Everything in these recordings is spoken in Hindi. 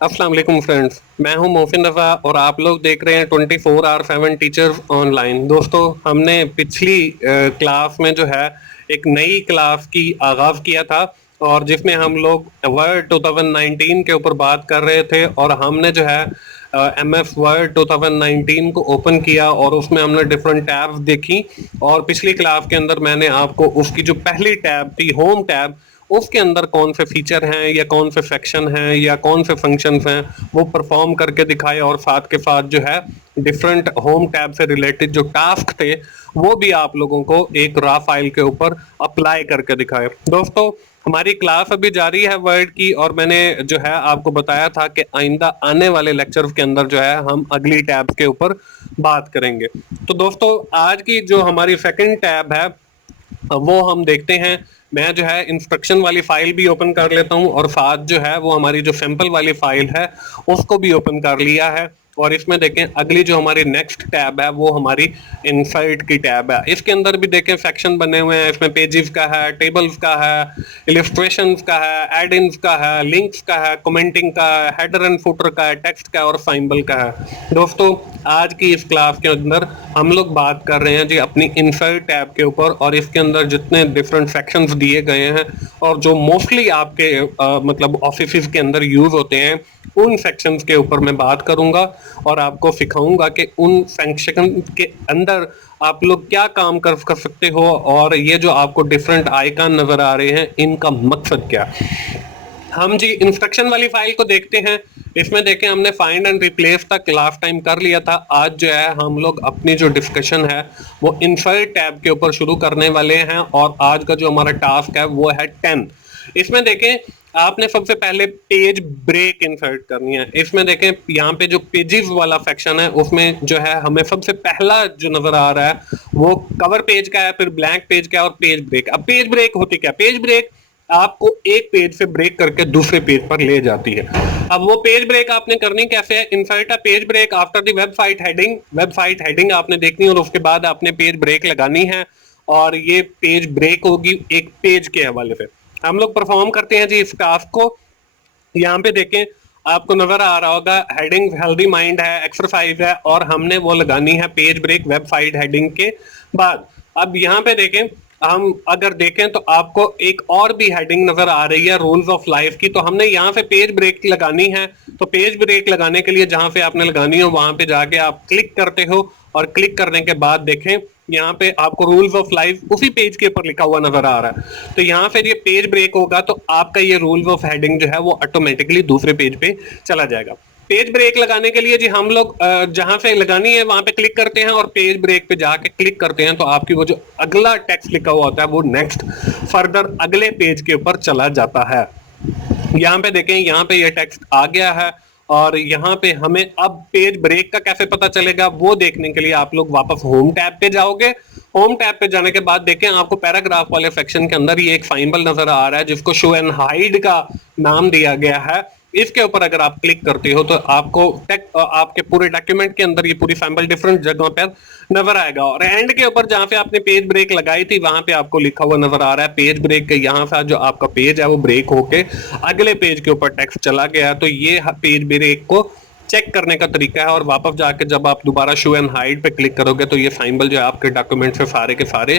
अस्सलाम वालेकुम फ्रेंड्स, मैं हूं मोहसिन रफ़ा और आप लोग देख रहे हैं 24/7 टीचर्स ऑनलाइन। दोस्तों, हमने पिछली क्लास में जो है एक नई क्लास की आगाज़ किया था और जिसमें हम लोग वर्ड 2019 के ऊपर बात कर रहे थे और हमने जो है एमएस वर्ड 2019 को ओपन किया और उसमें हमने डिफरेंट टैब्स देखी। और पिछली क्लास के अंदर मैंने आपको उसकी जो पहली टैब थी, होम टैब, उसके अंदर कौन से फीचर हैं या कौन से सेक्शन हैं या कौन से फंक्शंस हैं वो परफॉर्म करके दिखाए और साथ के साथ जो है डिफरेंट होम टैब से रिलेटेड जो टास्क थे वो भी आप लोगों को एक रा फाइल के ऊपर अप्लाई करके दिखाए। दोस्तों, हमारी क्लास अभी जारी है वर्ड की और मैंने जो है आपको बताया था कि आइंदा आने वाले लेक्चर के अंदर जो है हम अगली टैब के ऊपर बात करेंगे। तो दोस्तों, आज की जो हमारी सेकंड टैब है वो हम देखते हैं। मैं जो है इंस्ट्रक्शन वाली फाइल भी ओपन कर लेता हूं और साथ जो है वो हमारी जो सैंपल वाली फाइल है उसको भी ओपन कर लिया है। और इसमें देखें अगली जो हमारी नेक्स्ट टैब है वो हमारी इंसाइट की टैब है। इसके अंदर भी देखें सेक्शन बने हुए हैं, इसमें पेजेस का है, टेबल्स का है, इलिस्ट्रेशंस का है, एड इन्स का है, लिंक्स का है, कमेंटिंग का है, हेडर एंड फुटर का है, टेक्स्ट का है और साइंबल का है। दोस्तों, आज की इस क्लास के अंदर हम लोग बात कर रहे हैं जी अपनी इंसर्ट टैब के ऊपर और इसके अंदर जितने डिफरेंट सेक्शंस दिए गए हैं और जो मोस्टली आपके मतलब ऑफिस के अंदर यूज होते हैं उन सेक्शंस के ऊपर मैं बात करूंगा और आपको सिखाऊंगा कि उन सेक्शन के अंदर आप लोग क्या काम कर सकते हो और ये जो आपको डिफरेंट आइकन नजर आ रहे हैं इनका मकसद क्या। हम जी इंस्ट्रक्शन वाली फाइल को देखते हैं। इसमें देखें हमने फाइंड एंड रिप्लेस तक लास्ट टाइम कर लिया था। आज जो है हम लोग अपनी जो डिस्कशन है वो इंसर्ट टैब के ऊपर शुरू करने वाले हैं और आज का जो हमारा टास्क है वो है 10। इसमें देखें आपने सबसे पहले पेज ब्रेक इंसर्ट करनी है। इसमें देखें यहाँ पे जो पेजेस वाला सेक्शन है उसमें जो है हमें सबसे पहला जो नजर आ रहा है वो कवर पेज का है, फिर ब्लैंक पेज का है और पेज ब्रेक। अब पेज ब्रेक होती क्या? पेज ब्रेक आपको एक पेज से ब्रेक करके दूसरे पेज पर ले जाती है। अब वो पेज ब्रेक आपने करनी कैसे है? Insert a page break after the website heading. Website heading आपने देखनी और उसके बाद आपने पेज ब्रेक लगानी है और ये पेज ब्रेक होगी एक पेज के हवाले से। हम लोग परफॉर्म करते हैं जी इस टास्क को। यहाँ पे देखें आपको नजर आ रहा होगा हेडिंग हेल्दी माइंड है, एक्सरसाइज है और हमने वो लगानी है पेज ब्रेक वेबसाइट हेडिंग के बाद। अब यहाँ पे देखें, हम अगर देखें तो आपको एक और भी हेडिंग नजर आ रही है रूल्स ऑफ लाइफ की। तो हमने यहाँ पे पेज ब्रेक लगानी है। तो पेज ब्रेक लगाने के लिए जहां पे आपने लगानी हो वहां पे जाके आप क्लिक करते हो और क्लिक करने के बाद देखें यहाँ पे आपको रूल्स ऑफ लाइफ उसी पेज के ऊपर लिखा हुआ नजर आ रहा है। तो यहाँ पे ये पेज ब्रेक होगा तो आपका ये रूल्स ऑफ हेडिंग जो है वो ऑटोमेटिकली दूसरे पेज पे चला जाएगा। पेज ब्रेक लगाने के लिए जी हम लोग जहां से लगानी है वहां पे क्लिक करते हैं और पेज ब्रेक पे जाके क्लिक करते हैं तो आपकी वो जो अगला टेक्स्ट लिखा हुआ होता है वो नेक्स्ट फर्दर अगले पेज के ऊपर चला जाता है। यहाँ पे देखें, यहाँ पे ये टेक्स्ट आ गया है और यहाँ पे हमें अब पेज ब्रेक का कैसे पता चलेगा वो देखने के लिए आप लोग वापस होम टैब पे जाओगे। होम टैब पे जाने के बाद देखें आपको पैराग्राफ वाले सेक्शन के अंदर ये एक सिंबल नजर आ रहा है जिसको शो एंड हाइड का नाम दिया गया है। इसके ऊपर अगर आप क्लिक करते हो तो आपको आपके पूरे डॉक्यूमेंट के अंदर ये पूरी सिंबल डिफरेंट जगहों पर नजर आएगा और एंड के ऊपर जहां पे आपने पेज ब्रेक लगाई थी वहां पे आपको लिखा हुआ नजर आ रहा है पेज ब्रेक के यहाँ से जो आपका पेज है वो ब्रेक होके अगले पेज के ऊपर टेक्स्ट चला गया। तो ये पेज ब्रेक को चेक करने का तरीका है और वापस जाके जब आप दोबारा शो एंड हाइड पे क्लिक करोगे तो ये सिंबल जो है आपके डॉक्यूमेंट से सारे के सारे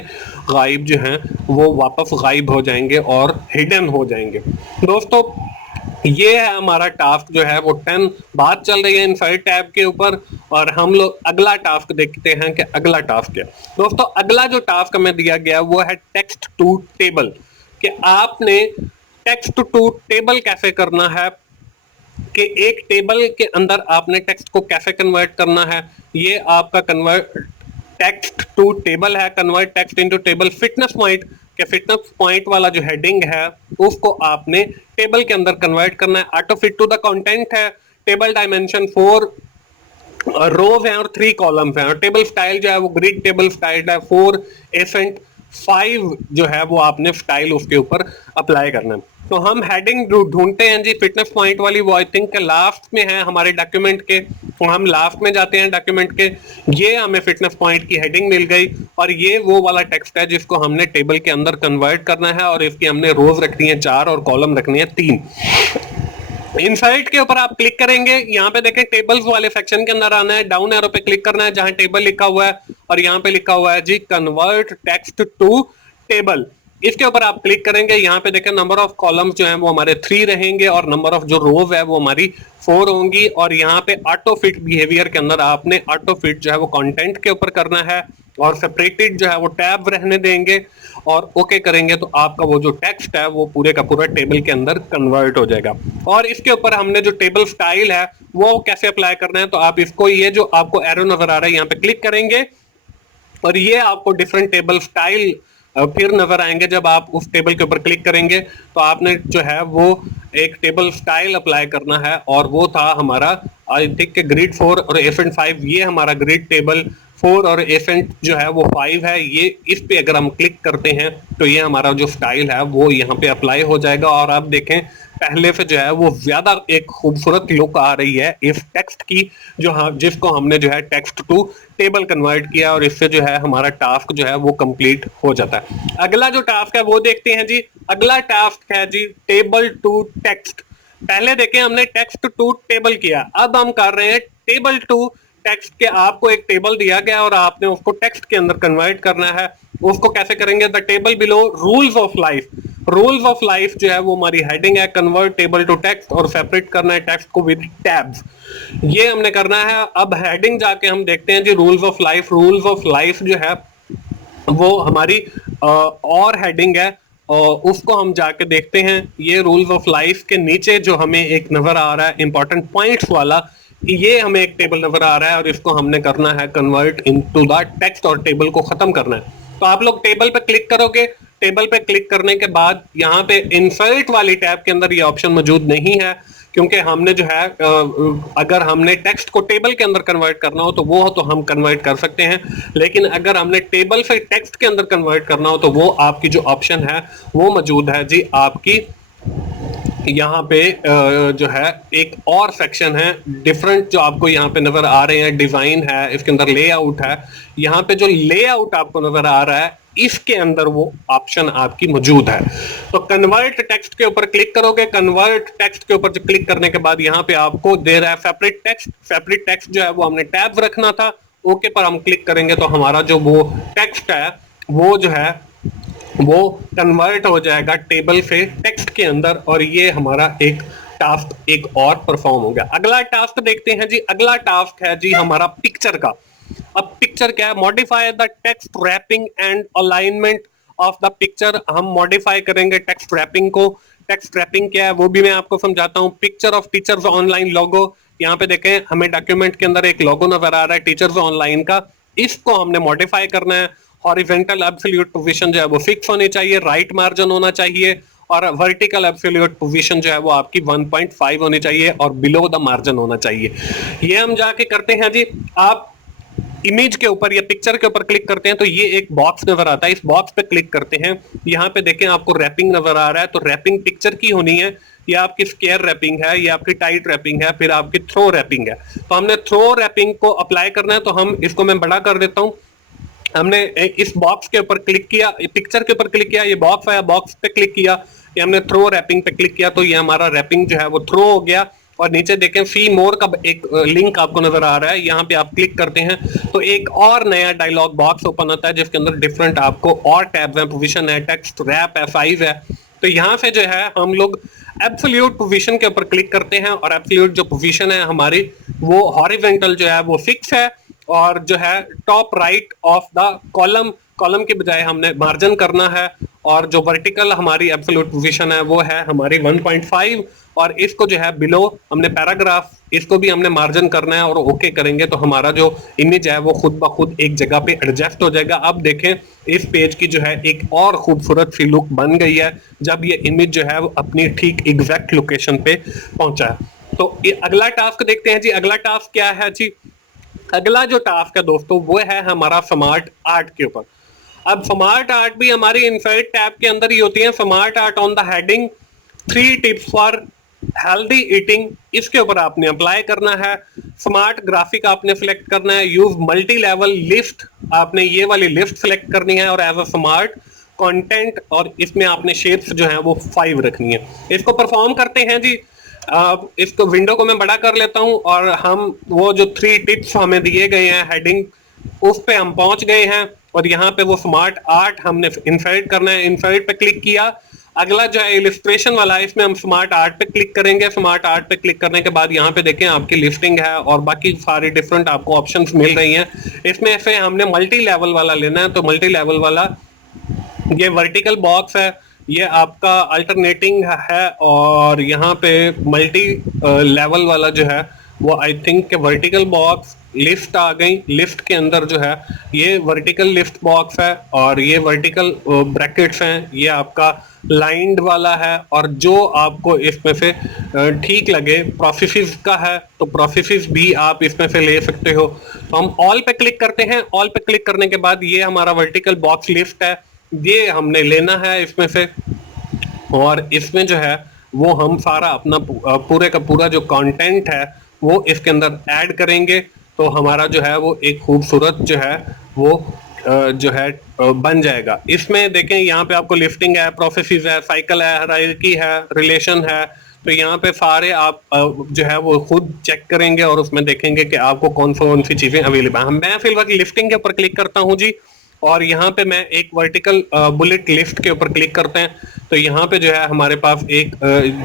गायब जो हैं वो वापस गायब हो जाएंगे और हिडन हो जाएंगे। दोस्तों, ये है हमारा टास्क जो है वो 10। बात चल रही है इंसर्ट टैब के ऊपर और हम लोग अगला टास्क देखते हैं कि अगला टास्क क्या। दोस्तों, अगला जो टास्क हमें दिया गया वो है टेक्स्ट टू टेबल। कि आपने टेक्स्ट टू टेबल कैसे करना है, कि एक टेबल के अंदर आपने टेक्स्ट को कैसे कन्वर्ट करना है। ये आपका कन्वर्ट टेक्स्ट टू टेबल है, convert text into table. Fitness point के फिटनेस पॉइंट वाला जो हेडिंग है उसको आपने टेबल के अंदर कन्वर्ट करना है। Auto fit to the content है। टेबल डायमेंशन 4 रोज हैं और 3 कॉलम्स हैं और टेबल स्टाइल जो है वो ग्रिड टेबल स्टाइल है। 4 एसेंट 5 जो है वो आपने स्टाइल उसके ऊपर अप्लाई करना है। तो हम हेडिंग ढूंढते हैं जी फिटनेस पॉइंट वाली, वो आई थिंक लास्ट में है हमारे डॉक्यूमेंट के। तो हम लास्ट में जाते हैं डॉक्यूमेंट के। ये हमें फिटनेस पॉइंट की हेडिंग मिल गई और ये वो वाला टेक्स्ट है जिसको हमने टेबल के अंदर कन्वर्ट करना है और इसकी हमने रोज रखनी है 4 और कॉलम रखनी है 3। इंसर्ट के ऊपर आप क्लिक करेंगे, यहाँ पे देखें टेबल्स वाले सेक्शन के अंदर आना है, डाउन एरो पे क्लिक करना है जहां टेबल लिखा हुआ है और यहाँ पे लिखा हुआ है जी कन्वर्ट टेक्स्ट टू टेबल। इसके ऊपर आप क्लिक करेंगे, यहाँ पे देखें नंबर ऑफ कॉलम्स जो हैं वो हमारे 3 रहेंगे और नंबर ऑफ जो रोज है वो हमारी 4 होंगी। और यहाँ पे ऑटो फिट बिहेवियर के अंदर आपने ऑटो फिट जो है वो कंटेंट के ऊपर करना है और सेपरेटेड जो है वो टैब रहने देंगे और ओके करेंगे तो आपका वो जो टेक्स्ट है वो पूरे का पूरा टेबल के अंदर कन्वर्ट हो जाएगा। और इसके ऊपर हमने जो टेबल स्टाइल है वो कैसे अप्लाई करना है, तो आप इसको, ये जो आपको एरो नजर आ रहा है यहाँ पे क्लिक करेंगे और ये आपको डिफरेंट टेबल स्टाइल फिर नजर आएंगे। जब आप उस टेबल के ऊपर क्लिक करेंगे तो आपने जो है वो एक टेबल स्टाइल अप्लाई करना है और वो था हमारा आई थिंक ग्रिड 4 और एफेंट 5। ये हमारा ग्रिड टेबल 4 और एफेंट जो है वो 5 है। ये इस पे अगर हम क्लिक करते हैं तो ये हमारा जो स्टाइल है वो यहाँ पे अप्लाई हो जाएगा और आप देखें पहले से जो है वो ज्यादा एक खूबसूरत लुक आ रही है इस टेक्स्ट की, जो जिसको हमने जो है टेक्स्ट टू टेबल कन्वर्ट किया और इससे जो है हमारा टास्क जो है वो कंप्लीट हो जाता है। अगला जो टास्क है वो देखते हैं जी। अगला टास्क है जी टेबल टू टेक्स्ट। पहले देखें हमने टेक्स्ट टू टेबल किया, अब हम कर रहे हैं टेबल टू टेक्स्ट के। आपको एक टेबल दिया गया और आपने उसको टेक्स्ट के अंदर कन्वर्ट करना है। उसको कैसे करेंगे? The table below rules of life. Rules of life जो है वो हमारी हेडिंग है, कन्वर्ट टेबल टू टेक्स्ट और सेपरेट करना है टेक्स्ट को विद टैब्स। ये हमने करना है। अब हेडिंग जाके हम देखते हैं जी rules of life. Rules of life जो है वो हमारी और हेडिंग है और उसको हम जाके देखते हैं। ये रूल्स ऑफ लाइफ के नीचे जो हमें एक नजर आ रहा है इंपॉर्टेंट पॉइंट्स वाला, ये हमें एक टेबल नजर आ रहा है और इसको हमने करना है कन्वर्ट इनटू द टेक्स्ट और टेबल को खत्म करना है। तो आप लोग टेबल पे क्लिक करोगे, टेबल पे क्लिक करने के बाद यहाँ पे इंसर्ट वाली टैब के अंदर ये ऑप्शन मौजूद नहीं है क्योंकि हमने जो है अगर हमने टेक्स्ट को टेबल के अंदर कन्वर्ट करना हो तो वो तो हम कन्वर्ट कर सकते हैं, लेकिन अगर हमने टेबल से टेक्स्ट के अंदर कन्वर्ट करना हो तो वो आपकी जो ऑप्शन है वो मौजूद है जी आपकी यहाँ पे जो है एक और सेक्शन है डिफरेंट जो आपको यहाँ पे नजर आ रहे हैं। डिजाइन है, इसके अंदर लेआउट है। यहाँ पे जो लेआउट आपको नजर आ रहा है इसके अंदर वो ऑप्शन आपकी मौजूद है। तो कन्वर्ट टेक्स्ट के ऊपर क्लिक करोगे। कन्वर्ट टेक्स्ट के ऊपर क्लिक करने के बाद यहाँ पे आपको दे रहा है सेपरेट टेक्स्ट। सेपरेट टेक्स्ट जो है वो हमने टैब रखना था। ओके पर हम क्लिक करेंगे तो हमारा जो वो टेक्स्ट है वो जो है वो कन्वर्ट हो जाएगा टेबल से टेक्स्ट के अंदर और ये हमारा एक टास्क एक और परफॉर्म हो गया। अगला टास्क देखते हैं जी। अगला टास्क है जी हमारा पिक्चर का। अब पिक्चर क्या है? Modify the text wrapping and alignment of the picture. हम मॉडिफाई करेंगे टेक्स्ट रैपिंग को। टेक्स्ट रैपिंग क्या है वो भी मैं आपको समझाता हूँ। Picture of teachers online logo. यहाँ पे देखें हमें डॉक्यूमेंट के अंदर एक लोगो नजर आ रहा है टीचर्स ऑनलाइन का, इसको हमने मॉडिफाई करना है। हॉरिजॉन्टल एब्सोल्यूट पोजीशन जो है वो फिक्स होनी चाहिए, राइट मार्जिन होना चाहिए और वर्टिकल एब्सोल्यूट पोजीशन जो है वो आपकी 1.5 होनी चाहिए और बिलो द मार्जिन होना चाहिए। ये हम जाके करते हैं जी। आप इमेज के ऊपर या पिक्चर के ऊपर क्लिक करते हैं तो ये एक बॉक्स नजर आता है। इस बॉक्स पे क्लिक करते हैं, यहाँ पे देखें आपको रैपिंग नजर आ रहा है। तो रैपिंग पिक्चर की होनी है, या आपकी स्क्वायर रैपिंग है, या आपकी टाइट रैपिंग है, फिर आपकी थ्रो रैपिंग है। तो हमने थ्रो रैपिंग को अप्लाई करना है। तो हम इसको मैं बड़ा कर देता हूँ। हमने इस बॉक्स के ऊपर क्लिक किया, पिक्चर के ऊपर क्लिक किया, ये बॉक्स आया, बॉक्स पे क्लिक किया, ये हमने थ्रो रैपिंग पे क्लिक किया तो ये हमारा रैपिंग जो है वो थ्रो हो गया। और नीचे देखें सी मोर का एक लिंक आपको नजर आ रहा है, यहाँ पे आप क्लिक करते हैं तो एक और नया डायलॉग बॉक्स ओपन होता है जिसके अंदर डिफरेंट आपको और टैब्स हैं। पोजीशन है, टेक्स्ट रैप है, साइज है। तो यहाँ से जो है हम लोग एब्सोल्यूट पोजीशन के ऊपर क्लिक करते हैं और एब्सोल्यूट जो पोजीशन है हमारी वो हॉरिजॉन्टल जो है वो फिक्स है और जो है top right of the column, column के बजाय हमने मार्जिन करना है। और जो वर्टिकल हमारी एब्सोल्यूट पोजीशन है वो है हमारी 1.5 और इसको जो है बिलो हमने पैराग्राफ, इसको भी हमने मार्जिन करना है और ओके करेंगे तो हमारा जो इमेज है वो खुद ब खुद एक जगह पे एडजस्ट हो जाएगा। अब देखें इस पेज की जो है एक और खूबसूरत सी लुक बन गई है जब ये इमेज जो है वो अपनी ठीक एग्जैक्ट लोकेशन पे पहुंचा है। तो ये अगला टास्क देखते हैं जी। अगला टास्क क्या है जी? अगला जो टास्क है दोस्तों वो है हमारा स्मार्ट आर्ट के ऊपर। अब स्मार्ट आर्ट भी हमारी इनसाइड टैब के अंदर ही होती है। Smart art on the heading 3 tips for healthy eating, इसके ऊपर आपने अप्लाई करना है। स्मार्ट ग्राफिक आपने सिलेक्ट करना है। यूज मल्टी लेवल लिस्ट, आपने ये वाली लिस्ट सिलेक्ट करनी है और एज अ स्मार्ट कंटेंट और इसमें आपने शेप्स जो है वो 5 रखनी है। इसको परफॉर्म करते हैं जी। अब इसको विंडो को मैं बड़ा कर लेता हूं और हम वो जो 3 टिप्स हमें दिए गए हैं हेडिंग, उस पे हम पहुंच गए हैं और यहाँ पे वो स्मार्ट आर्ट हमने इंसर्ट करना है। इंसर्ट पे क्लिक किया। अगला जो है इलिस्ट्रेशन वाला है, इसमें हम स्मार्ट आर्ट पे क्लिक करेंगे। स्मार्ट आर्ट पे क्लिक करने के बाद यहाँ पे देखें आपकी लिस्टिंग है और बाकी सारी डिफरेंट आपको ऑप्शंस मिल रही हैं। इसमें से हमने मल्टी लेवल वाला लेना है, तो मल्टी लेवल वाला ये वर्टिकल बॉक्स है, ये आपका अल्टरनेटिंग है और यहाँ पे मल्टी लेवल वाला जो है वो I think vertical box list आ गई। लिस्ट के अंदर जो है ये वर्टिकल लिस्ट बॉक्स है और ये वर्टिकल ब्रैकेट्स हैं, ये आपका लाइंड वाला है। और जो आपको इसमें से ठीक लगे, प्रोसेसेस का है तो प्रोसेसेस भी आप इसमें से ले सकते हो। तो हम ऑल पे क्लिक करते हैं। ऑल पे क्लिक करने के बाद ये हमारा वर्टिकल बॉक्स लिस्ट है, ये हमने लेना है इसमें से। और इसमें जो है वो हम सारा अपना पूरे का पूरा जो कंटेंट है वो इसके अंदर ऐड करेंगे, तो हमारा जो है वो एक खूबसूरत जो है वो जो है बन जाएगा। इसमें देखें यहाँ पे आपको लिफ्टिंग है, प्रोसेसेस है, साइकिल है, हायरार्की है, रिलेशन है। तो यहाँ पे सारे आप जो है वो खुद चेक करेंगे और उसमें देखेंगे कि आपको कौन सी चीजें अवेलेबल है। मैं फिलहाल लिफ्टिंग के ऊपर क्लिक करता हूँ जी, और यहाँ पे मैं एक वर्टिकल बुलेट लिस्ट के ऊपर क्लिक करते हैं। तो यहाँ पे जो है हमारे पास एक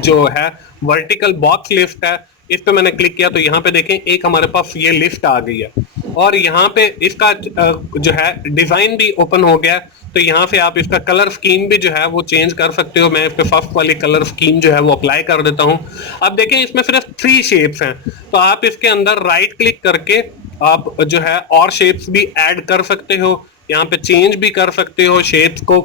जो है वर्टिकल बॉक्स लिस्ट है, इस पे मैंने क्लिक किया तो यहाँ पे देखें एक हमारे पास ये लिस्ट आ गई है और यहाँ पे इसका जो है डिजाइन भी ओपन हो गया। तो यहाँ से आप इसका कलर स्कीम भी जो है वो चेंज कर सकते हो। मैं इस पे फर्स्ट वाली कलर स्कीम जो है वो अप्लाई कर देता हूँ। अब देखें इसमें सिर्फ 3 शेप्स हैं, तो आप इसके अंदर राइट क्लिक करके आप जो है और शेप्स भी ऐड कर सकते हो, यहाँ पे चेंज भी कर सकते हो शेप्स को।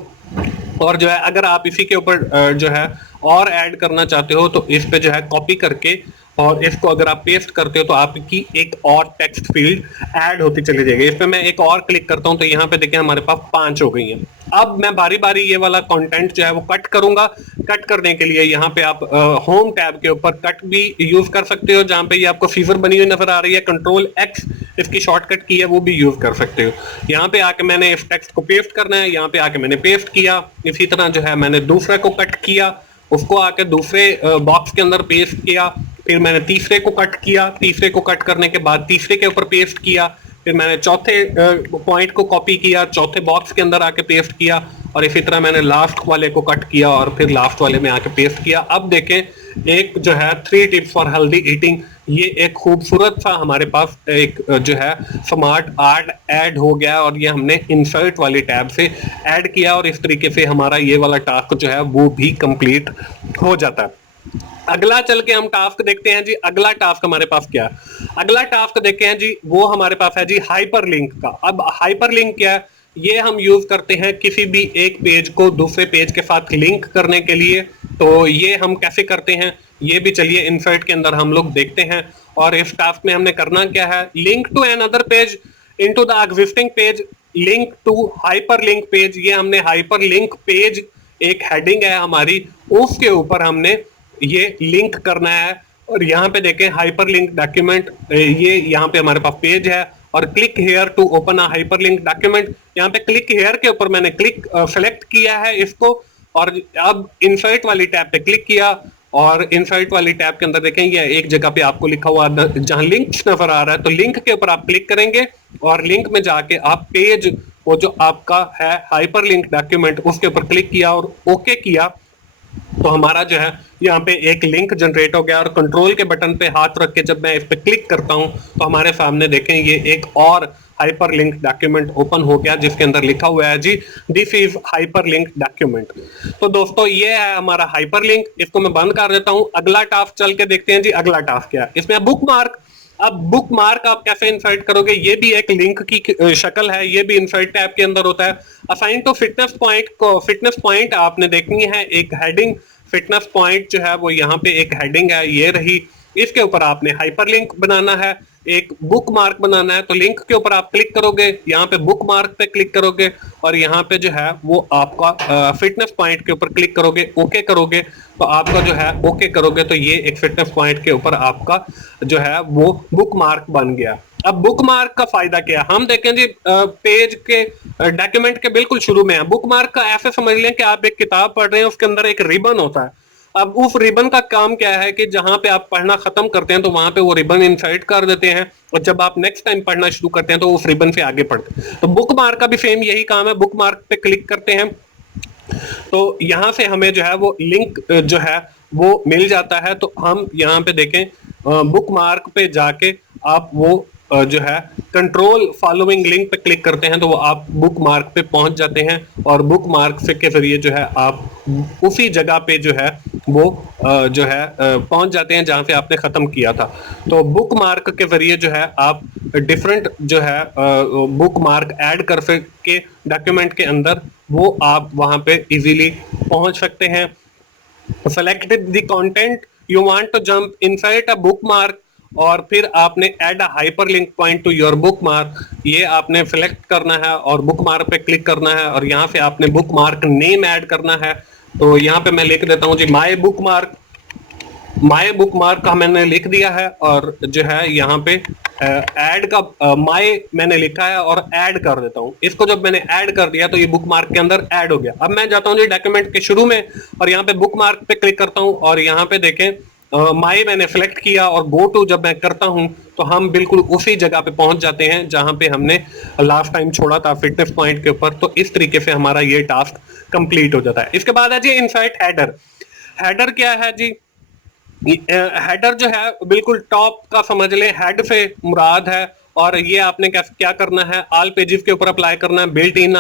और जो है अगर आप इसी के ऊपर जो है और ऐड करना चाहते हो तो इस पे जो है कॉपी करके और इसको अगर आप पेस्ट करते हो तो आपकी एक और टेक्स्ट फील्ड ऐड होती चली जाएगी। इस पे मैं एक और क्लिक करता हूं तो यहाँ पे देखिए हमारे पास 5 हो गई हैं। अब मैं बारी बारी ये वाला कंटेंट जो है वो कट करूंगा। कट करने के लिए यहाँ पे आप होम टैब के ऊपर कट भी यूज कर सकते हो, जहाँ पे ये आपको फीवर बनी हुई नजर आ रही है, कंट्रोल एक्स इसकी शॉर्टकट की है, वो भी यूज कर सकते हो। यहाँ पे आके मैंने इस टेक्स्ट को पेस्ट करना है, यहाँ पे आके मैंने पेस्ट किया। इसी तरह जो है मैंने दूसरे को कट किया, उसको आके दूसरे बॉक्स के अंदर पेस्ट किया। फिर मैंने तीसरे को कट किया, तीसरे को कट करने के बाद तीसरे के ऊपर पेस्ट किया। फिर मैंने चौथे पॉइंट को कॉपी किया, चौथे बॉक्स के अंदर आके पेस्ट किया। और इसी तरह मैंने लास्ट वाले को कट किया और फिर लास्ट वाले में आके पेस्ट किया। अब देखें एक जो है 3 टिप्स फॉर हेल्दी ईटिंग, ये एक खूबसूरत सा हमारे पास एक जो है स्मार्ट आर्ट ऐड हो गया और ये हमने इंसर्ट वाली टैब से ऐड किया और इस तरीके से हमारा ये वाला टास्क जो है वो भी कंप्लीट हो जाता है। अगला चल के हम टास्क देखते हैं जी। अगला टास्क हमारे पास क्या है? अगला टास्क देखते हैं जी, वो हमारे पास है जी हाइपरलिंक का। अब हाइपरलिंक क्या है? ये हम यूज करते हैं किसी भी एक पेज को दूसरे पेज के साथ लिंक करने के लिए। तो ये हम कैसे करते हैं ये भी चलिए इंसर्ट के अंदर हम लोग देखते हैं। और इस टास्क में हमने करना क्या है, link to another page into the existing page, link to hyperlink page. ये हमने हाइपरलिंक पेज एक हेडिंग है हमारी, उसके ऊपर हमने ये लिंक करना है। और यहाँ पे देखें हाइपरलिंक डॉक्यूमेंट, ये यहाँ पे हमारे पास पेज है और click here to open a hyperlink document. यहाँ पे क्लिक हेयर के ऊपर मैंने क्लिक सेलेक्ट किया है इसको और अब इंसर्ट वाली टैब पे क्लिक किया और इंसर्ट वाली टैब के अंदर देखें ये एक जगह पे आपको लिखा हुआ जहां लिंक नजर आ रहा है, तो लिंक के ऊपर आप क्लिक करेंगे और लिंक में जाके आप पेज वो जो आपका है हाइपरलिंक डॉक्यूमेंट उसके ऊपर क्लिक किया और ओके किया तो हमारा जो है यहाँ पे एक लिंक जनरेट हो गया। और कंट्रोल के बटन पे हाथ रख के जब मैं इस पे क्लिक करता हूँ तो हमारे सामने देखें ये एक और हाइपरलिंक डॉक्यूमेंट ओपन हो गया जिसके अंदर लिखा हुआ है जी दिस इज हाइपरलिंक डॉक्यूमेंट। तो दोस्तों ये है हमारा हाइपरलिंक, इसको मैं बंद कर देता हूँ। अगला टास्क चल के देखते हैं जी। अगला टास्क क्या है, इसमें बुक मार्क। अब बुक मार्क आप कैसे इंसर्ट करोगे, ये भी एक लिंक की शक्ल है, ये भी इंसर्ट टैब के अंदर होता है। असाइन टू फिटनेस पॉइंट को, फिटनेस पॉइंट आपने देखनी है एक हेडिंग, फिटनेस पॉइंट जो है वो यहाँ पे एक हेडिंग है, ये रही। इसके ऊपर आपने हाइपरलिंक बनाना है, एक बुक मार्क बनाना है। तो लिंक के ऊपर आप क्लिक करोगे, यहाँ पे बुक मार्क पे क्लिक करोगे और यहाँ पे जो है वो आपका फिटनेस पॉइंट के ऊपर क्लिक करोगे, ओके करोगे तो आपका जो है ओके करोगे तो ये एक फिटनेस पॉइंट के ऊपर आपका जो है वो बुक मार्क बन गया। अब बुक मार्क का फायदा क्या है, हम देखें जी पेज के डॉक्यूमेंट के बिल्कुल शुरू में है। बुक मार्क का ऐसे समझ लें कि आप एक किताब पढ़ रहे हैं, उसके अंदर एक रिबन होता है, अब उस रिबन का काम क्या है कि जहां पे आप पढ़ना खत्म करते हैं तो वहां पे वो रिबन इंसर्ट कर देते हैं, और जब आप नेक्स्ट टाइम पढ़ना शुरू करते हैं तो उस रिबन से आगे पढ़ते हैं। तो बुक मार्क का भी सेम यही काम है, बुक मार्क पे क्लिक करते हैं तो यहां से हमें जो है वो लिंक जो है वो मिल जाता है। तो हम यहाँ पे देखें बुक मार्क पे जाके आप वो जो है कंट्रोल फॉलोइंग लिंक पे क्लिक करते हैं तो वो आप बुक मार्क पे पहुंच जाते हैं, और बुक मार्क से के जरिए जो है आप उसी जगह पे जो है वो जो है पहुंच जाते हैं जहां से आपने खत्म किया था। तो बुक मार्क के जरिए जो है आप डिफरेंट जो है बुक मार्क ऐड कर के डॉक्यूमेंट के अंदर वो आप वहां पे इजीली पहुंच सकते हैं। Selected the content you want to jump inside a bookmark, और फिर आपने add a hyperlink point to your bookmark, ये आपने सेलेक्ट करना है और बुक मार्क पे क्लिक करना है, और यहाँ से आपने बुक मार्क नेम ऐड करना है। तो यहाँ पे मैं लिख देता हूँ जी my bookmark, my bookmark का मैंने लिख दिया है, और जो है यहाँ पे ऐड का माय मैंने लिखा है और ऐड कर देता हूँ इसको। जब मैंने ऐड कर दिया तो ये बुक मार्क के अंदर ऐड हो गया। अब मैं जाता हूँ जी डॉक्यूमेंट के शुरू में और यहाँ पे बुक मार्क पे क्लिक करता हूँ, और यहाँ पे देखें माई मैंने सेलेक्ट किया, और गो टू जब मैं करता हूं तो हम बिल्कुल उसी जगह पे पहुंच जाते हैं जहां पे हमने लास्ट टाइम छोड़ा था फिटनेस पॉइंट के ऊपर। तो इस तरीके से हमारा ये टास्क कंप्लीट हो जाता है। इसके बाद है जी इनसाइट हेडर। हेडर क्या है जी? हेडर जो है बिल्कुल टॉप का समझ लें, हेड से मुराद है, और ये आपने क्या करना है, ऑल पेजेस के ऊपर अप्लाई करना है बिल्ट इन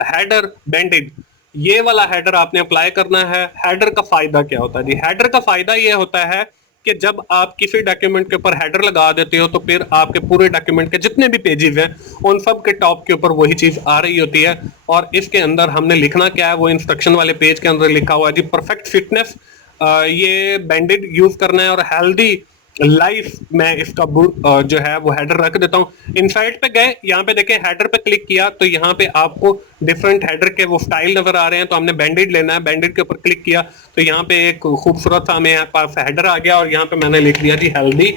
हेडर बैंडेड, ये वाला हेडर आपने अप्लाई करना है। हेडर का फायदा क्या होता है जी? हेडर का फायदा ये होता है कि जब आप किसी डॉक्यूमेंट के ऊपर हेडर लगा देते हो तो फिर आपके पूरे डॉक्यूमेंट के जितने भी पेजेस हैं उन सब के टॉप के ऊपर वही चीज आ रही होती है। और इसके अंदर हमने लिखना क्या है, वो इंस्ट्रक्शन वाले पेज के अंदर लिखा हुआ है जी परफेक्ट फिटनेस, ये बैंडेड यूज करना है, और हेल्दी लाइफ में इसका जो है वो हेडर रख देता हूं। इनसाइट पे गए, यहाँ पे देखें हेडर पे क्लिक किया तो यहाँ पे आपको डिफरेंट हेडर के वो स्टाइल नजर आ रहे हैं। तो हमने बैंडेड लेना है, बैंडेड के ऊपर क्लिक किया तो यहाँ पे एक खूबसूरत सा हमें पास हेडर आ गया, और यहाँ पे मैंने लिख दिया जी हेल्दी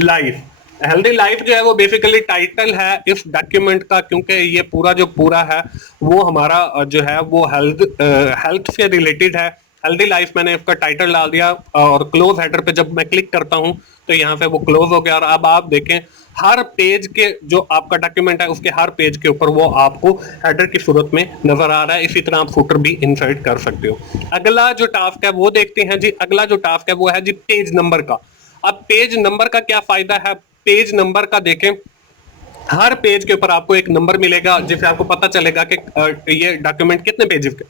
लाइफ। हेल्दी लाइफ जो है वो बेसिकली टाइटल है इस डॉक्यूमेंट का, क्योंकि ये पूरा जो पूरा है वो हमारा जो है वो हेल्थ से रिलेटेड है। हेल्दी लाइफ मैंने इसका टाइटल डाल दिया, और क्लोज हेडर पे जब मैं क्लिक करता हूं तो यहाँ पे वो क्लोज हो गया। और अब आप देखें हर पेज के जो आपका डॉक्यूमेंट है उसके हर पेज के ऊपर वो आपको हेडर की सूरत में नजर आ रहा है। इसी तरह आप फुटर भी इंसर्ट कर सकते हो। अगला जो टास्क है वो देखते हैं जी। अगला जो टास्क है वो है जी पेज नंबर का। अब पेज नंबर का क्या फायदा है? पेज नंबर का देखें, हर पेज के ऊपर आपको एक नंबर मिलेगा जिससे आपको पता चलेगा कि ये डॉक्यूमेंट कितने पेजेस के।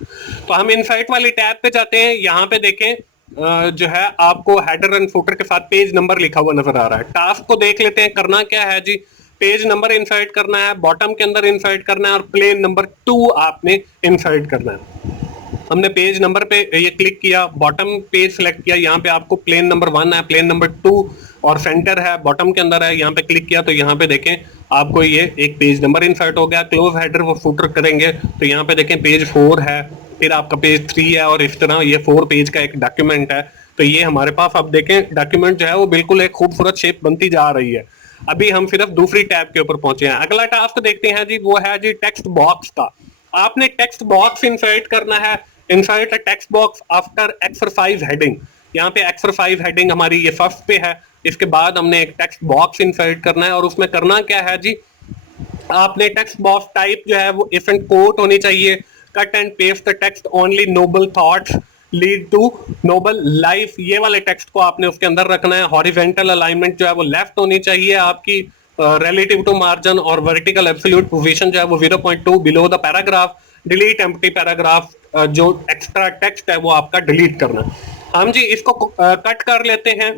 तो हम इनसाइट वाली टैब पे जाते हैं, यहाँ पे देखें जो है आपको हेडर एंड फुटर के साथ पेज नंबर लिखा हुआ नजर आ रहा है। टास्क को देख लेते हैं, करना क्या है जी? पेज नंबर इंसर्ट करना है, बॉटम के अंदर इंसर्ट करना है, और प्लेन नंबर 2 आपने इंसर्ट करना है। हमने पेज नंबर पे ये क्लिक किया, बॉटम पेज सेलेक्ट किया, यहाँ पे आपको प्लेन नंबर 1 है, प्लेन नंबर 2 और सेंटर है, बॉटम के अंदर है, यहाँ पे क्लिक किया तो यहाँ पे देखें आपको ये एक पेज नंबर इंसर्ट हो गया। क्लोज हेडर वो फुटर करेंगे तो यहाँ पे देखें पेज 4 है, फिर आपका पेज 3 है, और इस तरह ये 4 पेज का एक डॉक्यूमेंट है। तो ये हमारे पास अब देखें डॉक्यूमेंट जो है वो बिल्कुल एक खूबसूरत शेप बनती जा रही है। अभी हम सिर्फ दूसरी टैब के ऊपर पहुंचे हैं। अगला टास्क देखते हैं जी, वो है जी टेक्स्ट बॉक्स का। आपने टेक्स्ट बॉक्स इंसर्ट करना है। Insert a text box after exercise heading. यहाँ पे एक्सरसाइज हेडिंग हमारी ये फर्स्ट पे है। इसके बाद हमने एक टेक्स्ट बॉक्स इंसर्ट करना है, और उसमें करना क्या है जी, आपने टेक्स्ट बॉक्स टाइप जो है वो इफ एंड कोट होनी चाहिए। Cut and paste the text only noble thoughts lead to noble life, ये वाले टेक्स्ट को आपने उसके अंदर रखना है। हॉरिजॉन्टल अलाइनमेंट जो है वो लेफ्ट होनी चाहिए आपकी रिलेटिव टू मार्जिन, और वर्टिकल एब्सोल्यूट पोजीशन जो है वो 0.2 below the paragraph. Delete empty paragraph, जो एक्स्ट्रा टेक्स्ट है वो आपका डिलीट करना। हम जी इसको कट कर लेते हैं।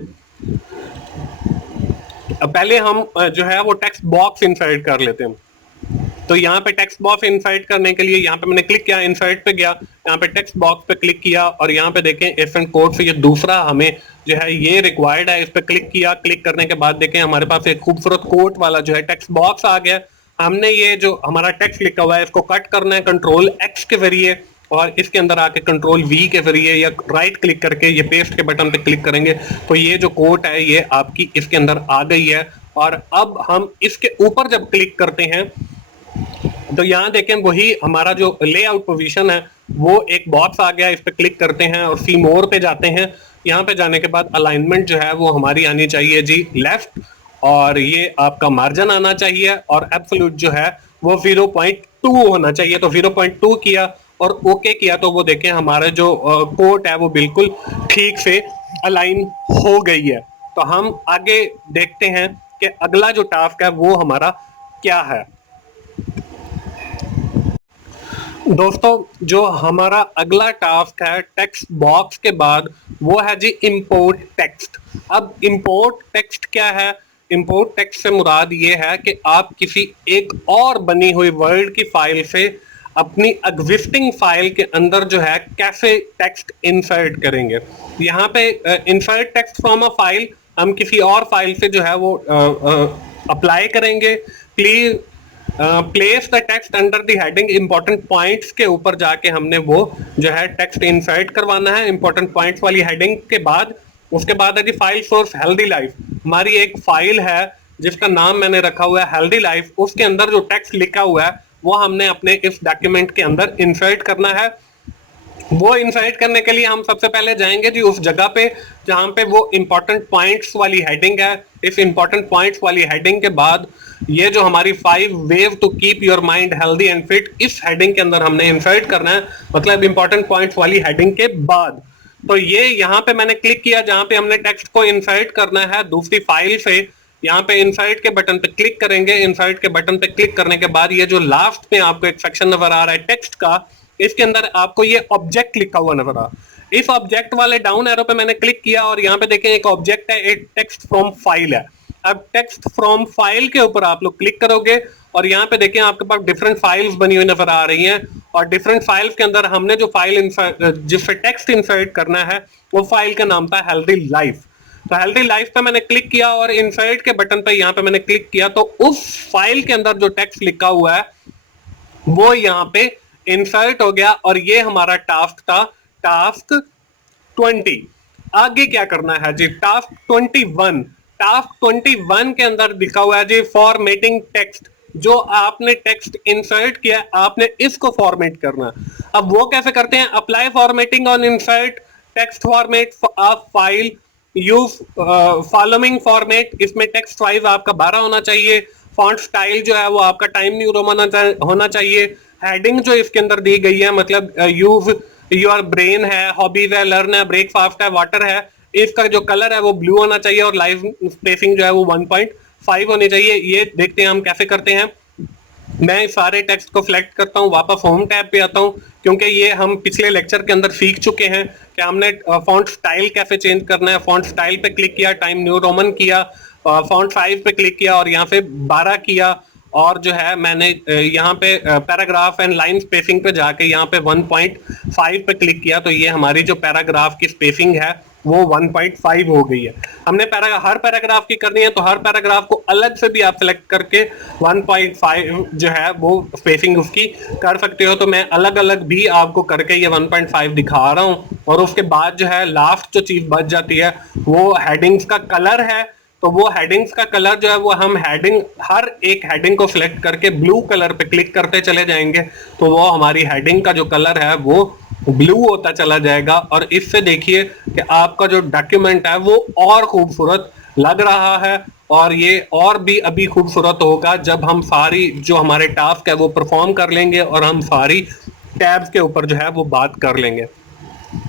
पहले हम जो है वो टेक्स्ट बॉक्स इंसर्ट कर लेते हैं। तो यहाँ पे टेक्स्ट बॉक्स इंसर्ट करने के लिए यहाँ पे मैंने क्लिक किया, इंसर्ट पे गया, यहाँ पे टेक्स्ट बॉक्स पे क्लिक किया, और यहाँ पे देखें इफ एंड कोट से ये दूसरा हमें जो है ये रिक्वायर्ड है, इस पे क्लिक किया। क्लिक करने के बाद देखें हमारे पास एक खूबसूरत कोट वाला जो है टेक्स्ट बॉक्स आ गया। हमने ये जो हमारा टेक्स्ट लिखा हुआ है इसको कट करना है कंट्रोल X के जरिए, और इसके अंदर आके कंट्रोल V के जरिए या राइट क्लिक करके ये पेस्ट के बटन पे क्लिक करेंगे तो ये जो कोट है ये आपकी इसके अंदर आ गई है। और अब हम इसके ऊपर जब क्लिक करते हैं तो यहाँ देखें वही हमारा जो लेआउट पोजीशन है वो एक बॉक्स आ गया, इस पे क्लिक करते हैं और सी मोर पे जाते हैं। यहाँ पे जाने के बाद अलाइनमेंट जो है वो हमारी आनी चाहिए जी लेफ्ट, और ये आपका मार्जिन आना चाहिए, और एब्सोल्यूट जो है वो 0.2 होना चाहिए। तो 0.2 किया और ओके किया, तो वो देखें हमारा जो कोट है वो बिल्कुल ठीक से अलाइन हो गई है। तो हम आगे देखते हैं कि अगला जो टास्क है वो हमारा क्या है। दोस्तों जो हमारा अगला टास्क है टेक्स्ट बॉक्स के बाद, वो है जी इंपोर्ट टेक्स्ट। अब इंपोर्ट टेक्स्ट क्या है? इंपोर्ट टेक्स्ट से मुराद ये है कि आप किसी एक और बनी हुई वर्ड की फाइल से अपनी एग्जिस्टिंग फाइल के अंदर जो है कैसे टेक्स्ट इंसर्ट करेंगे। यहाँ पे insert text from a file हम किसी और फाइल से जो है वो अप्लाई करेंगे। Please place the text under the heading important points के ऊपर जाके हमने वो जो है टेक्स्ट इंसर्ट करवाना है इंपॉर्टेंट पॉइंट्स वाली हेडिंग के बाद। उसके बाद है जी फाइल सोर्स हेल्दी लाइफ। हमारी एक फाइल है जिसका नाम मैंने रखा हुआ है हेल्दी लाइफ, उसके अंदर जो टेक्स्ट लिखा हुआ है वो हमने अपने इस डॉक्यूमेंट के अंदर इंसर्ट करना है। वो इंसर्ट करने के लिए हम सबसे पहले जाएंगे जी उस जगह पे जहां पे वो इंपॉर्टेंट पॉइंट्स वाली हेडिंग है। इस इंपॉर्टेंट पॉइंट्स वाली हेडिंग के बाद ये जो हमारी 5 ways to keep your mind healthy and fit, इस हेडिंग के अंदर हमने इंसर्ट करना है, मतलब इंपॉर्टेंट पॉइंट्स वाली हेडिंग के बाद। तो ये यहाँ पे मैंने क्लिक किया जहां पे हमने टेक्स्ट को इंसर्ट करना है दूसरी फाइल से। यहाँ पे इंसर्ट के बटन पे क्लिक करेंगे। इंसर्ट के बटन पे क्लिक करने के बाद ये जो लास्ट में आपको एक सेक्शन नजर आ रहा है टेक्स्ट का, इसके अंदर आपको ये ऑब्जेक्ट लिखा हुआ नजर आ। इस ऑब्जेक्ट वाले डाउन एरो पे मैंने क्लिक किया और यहाँ पे देखें एक ऑब्जेक्ट है, एक टेक्स्ट फ्रॉम फाइल है। अब टेक्स्ट फ्रॉम फाइल के ऊपर आप लोग क्लिक करोगे और यहाँ पे देखें आपके पास डिफरेंट फाइल्स बनी हुई नजर आ रही हैं, और डिफरेंट फाइल्स के अंदर हमने जो फाइल जिससे टेक्स्ट इंसर्ट करना है वो फाइल का नाम था हेल्दी लाइफ। तो हेल्दी लाइफ पे मैंने क्लिक किया और इंसर्ट के बटन पे यहाँ पे मैंने क्लिक किया, तो उस फाइल के अंदर जो टेक्स्ट लिखा हुआ है वो यहाँ पे इंसर्ट हो गया, और ये हमारा टास्क था टास्क 20। आगे क्या करना है जी टास्क 21। टास्क 21 के अंदर लिखा हुआ है जी फॉर्मेटिंग टेक्स्ट। जो आपने टेक्स्ट इंसर्ट किया आपने इसको फॉर्मेट करना। अब वो कैसे करते हैं? Apply formatting on insert text format of file, use following format. इसमें टेक्स्ट साइज आपका 12 होना चाहिए। फॉन्ट स्टाइल जो है वो आपका टाइम न्यू रोमन होना चाहिए। हेडिंग जो इसके अंदर दी गई है मतलब यूज योर ब्रेन है, हॉबीज है, लर्न है, ब्रेकफास्ट है, वाटर है, इसका जो कलर है वो ब्लू होना चाहिए, और लाइव स्पेसिंग जो है वो 1.5 होनी चाहिए। ये देखते हैं हम कैसे करते हैं। मैं सारे टेक्स्ट को सिलेक्ट करता हूँ, वापस होम टैब पे आता हूँ, क्योंकि ये हम पिछले लेक्चर के अंदर सीख चुके हैं कि हमने फॉन्ट स्टाइल कैसे चेंज करना है। फॉन्ट स्टाइल पे क्लिक किया, टाइम न्यू रोमन किया, फॉन्ट साइज पे क्लिक किया और यहाँ पे 12 किया, और जो है मैंने यहाँ पे पैराग्राफ एंड लाइन स्पेसिंग पे जाके यहाँ पे 1.5 पे क्लिक किया, तो ये हमारी जो पैराग्राफ की स्पेसिंग है वो 1.5 हो गई है। हमने हर पैराग्राफ की करनी है, तो हर पैराग्राफ को अलग से भी आप सिलेक्ट करके 1.5 जो है वो स्पेसिंग उसकी कर सकते हो। तो मैं अलग अलग भी आपको करके ये 1.5 दिखा रहा हूँ। और उसके बाद जो है लास्ट जो चीज बच जाती है वो हेडिंग्स का कलर है। तो वो हेडिंग्स का कलर जो है वो हम हेडिंग हर एक हेडिंग को सिलेक्ट करके ब्लू कलर पे क्लिक करते चले जाएंगे, तो वो हमारी हेडिंग का जो कलर है वो ब्लू होता चला जाएगा। और इससे देखिए कि आपका जो डॉक्यूमेंट है वो और खूबसूरत लग रहा है, और ये और भी अभी खूबसूरत होगा जब हम सारी जो हमारे टास्क है वो परफॉर्म कर लेंगे और हम सारी टैब्स के ऊपर जो है वो बात कर लेंगे।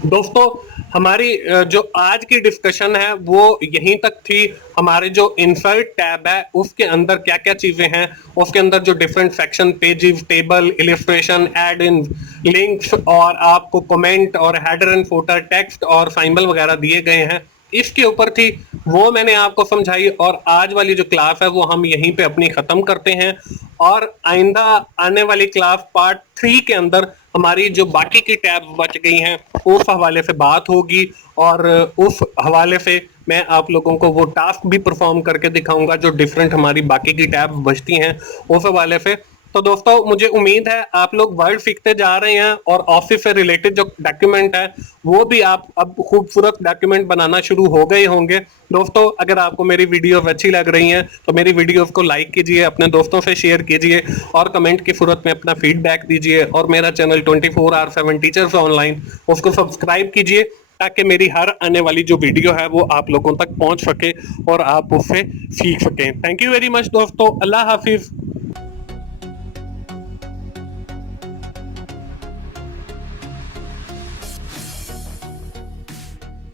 दोस्तों हमारी जो आज की डिस्कशन है वो यहीं तक थी। हमारे जो इंसर्ट टैब है उसके अंदर क्या क्या चीजें हैं, उसके अंदर जो different section, pages, table, illustration, add in, links, और आपको कमेंट और हेडर एंड फुटर, टेक्स्ट और सिंबल वगैरह दिए गए हैं, इसके ऊपर थी, वो मैंने आपको समझाई। और आज वाली जो क्लास है वो हम यहीं पे अपनी खत्म करते हैं, और आइंदा आने वाली क्लास पार्ट 3 के अंदर हमारी जो बाकी की टैब्स बच गई हैं उस हवाले से बात होगी, और उस हवाले से मैं आप लोगों को वो टास्क भी परफॉर्म करके दिखाऊंगा जो डिफरेंट हमारी बाकी की टैब्स बचती हैं उस हवाले से। तो दोस्तों मुझे उम्मीद है आप लोग वर्ड सीखते जा रहे हैं और ऑफिस से रिलेटेड जो डॉक्यूमेंट है वो भी आप अब खूबसूरत डॉक्यूमेंट बनाना शुरू हो गए होंगे। दोस्तों अगर आपको मेरी वीडियोस अच्छी लग रही हैं तो मेरी वीडियोस को लाइक कीजिए, अपने दोस्तों से शेयर कीजिए और कमेंट की सूरत में अपना फीडबैक दीजिए और मेरा चैनल 24/7 टीचर्स ऑनलाइन उसको सब्सक्राइब कीजिए ताकि मेरी हर आने वाली जो वीडियो है वो आप लोगों तक पहुंच सके और आप उससे सीख सकें। थैंक यू वेरी मच दोस्तों, अल्लाह हाफिज।